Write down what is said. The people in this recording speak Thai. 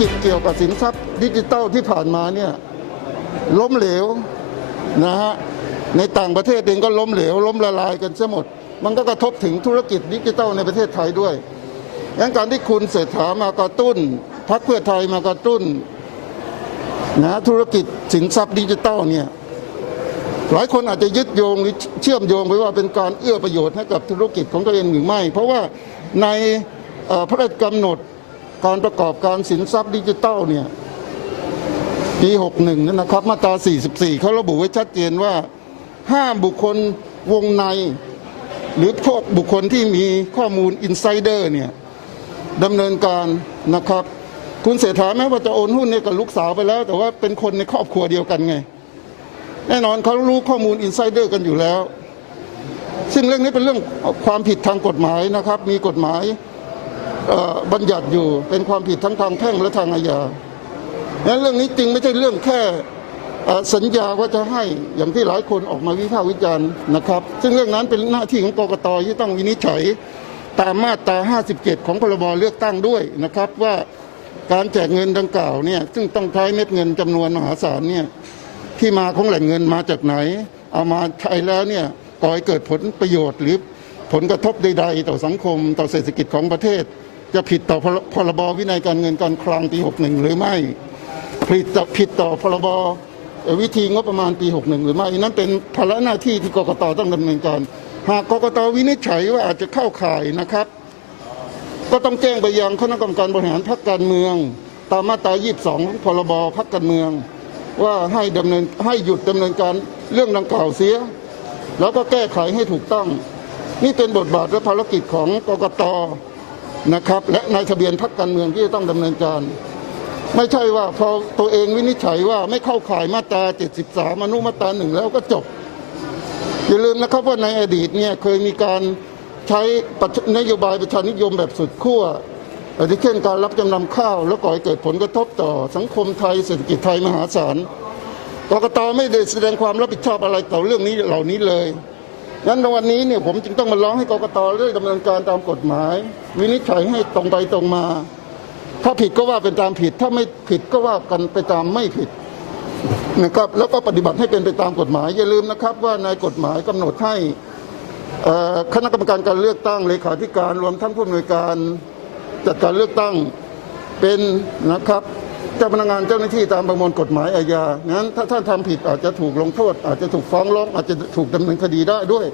กิจเกี่ยวกับสินทรัพย์ดิจิทัลที่ผ่านมาเนี่ยล้มเหลวนะฮะในต่างประเทศเองก็ล้มเหลว ล้มละลายกันซะหมด มันก็กระทบถึงธุรกิจดิจิทัลในประเทศไทยด้วยงั้นการที่คุณเศรษฐามากระตุ้นพรรคเพื่อไทยมากระตุ้นนะธุรกิจสินทรัพย์ดิจิทัลเนี่ยหลายคนอาจจะยึดโยงหรือเชื่อมโยงไปว่าเป็นการเอื้อประโยชน์ให้กับธุรกิจของตัวเองหรือไม่ เพราะว่าในพระราชกำหนด การประกอบการสินทรัพย์ดิจิทัลเนี่ยปี 61นั่นนะครับ มาตรา 44 เขาระบุไว้ชัดเจนว่า ห้ามบุคคลวงใน หรือพวกบุคคลที่มีข้อมูลอินไซเดอร์เนี่ยดำเนินการนะครับ คุณเศรษฐาแม้ว่าจะโอนหุ้นเนี่ยกับลูกสาวไปแล้ว แต่ว่าเป็นคนในครอบครัวเดียวกันไง แน่นอนเขารู้ข้อมูลอินไซเดอร์กันอยู่แล้ว ซึ่งเรื่องนี้เป็นเรื่องความผิดทางกฎหมายนะครับ มีกฎหมาย บัญญัติอยู่เป็นความผิดทั้งทางแพ่งและทางอาญาดังนั้นเรื่องนี้จริงไม่ใช่เรื่องแค่สัญญาว่าจะให้อย่างที่หลายคนออกมาวิพากษ์วิจารณ์นะครับ ซึ่งเรื่องนั้นเป็นหน้าที่ของกกตที่ต้องวินิจฉัยตามมาตรา 57 ของพรบเลือกตั้งด้วยนะครับว่าการแจกเงินดังกล่าวเนี่ยซึ่งต้องใช้เม็ดเงินจำนวนมหาศาลเนี่ยที่มาของแหล่งเงินมาจากไหน เอามาใช้แล้วเนี่ยก่อให้เกิดผลประโยชน์หรือผลกระทบใดๆ ต่อสังคมต่อเศรษฐกิจของประเทศ จะผิดต่อพรพรบวินัยการเงินการคลังปี 61 หรือไม่ผิดต่อผิดต่อพรบวิธีงบประมาณปี 61 หรือไม่นั่นเป็นภาระหน้าที่ที่กกตต้องดำเนินการ หากกกตวินิจฉัยว่าอาจจะเข้าข่ายนะครับ ก็ต้องแจ้งไปยังคณะกรรมการบริหารพรรคการเมือง ตามมาตรา 22ของพรบพรรคการเมือง ว่าให้ดำเนินให้หยุดดำเนินการเรื่องดังกล่าวเสีย แล้วก็แก้ไขให้ถูกต้อง นี่เป็นบทบาทและภารกิจของกกต นะครับ และนายทะเบียนพรรคการเมืองที่จะต้องดำเนินการ ไม่ใช่ว่าพอตัวเองวินิจฉัยว่าไม่เข้าข่ายมาตรา 73 อนุมาตราหนึ่งแล้วก็จบ อย่าลืมนะครับว่าในอดีตเนี่ยเคยมีการใช้นโยบายประชานิยมแบบสุดขั้วอาทิเช่นการรับจำนำข้าวแล้วก่อให้เกิดผลกระทบต่อสังคมไทยเศรษฐกิจไทยมหาศาลกกตไม่ได้แสดงความรับผิดชอบอะไรต่อเรื่องนี้เหล่านี้เลย งั้นในวันนี้เนี่ยผมจึงต้องมาร้องให้กรกตได้ดำเนินการตามกฎหมาย วินิจฉัยให้ตรงไปตรงมา ถ้าผิดก็ว่าเป็นตามผิด ถ้าไม่ผิดก็ว่ากันไปตามไม่ผิดนะครับแล้วก็ปฏิบัติให้เป็นไปตามกฎหมาย อย่าลืมนะครับว่าในกฎหมายกำหนดให้คณะกรรมการการเลือกตั้งเลขาธิการรวมทั้งผู้อำนวยการจัดการเลือกตั้งเป็นนะครับ เจ้าพนักงานเจ้าหน้าที่ตามประมวลกฎหมายอาญางั้นถ้าท่านทำผิดอาจจะถูกลงโทษ อาจจะถูกฟ้องร้องอาจจะถูกดำเนินคดีได้ด้วย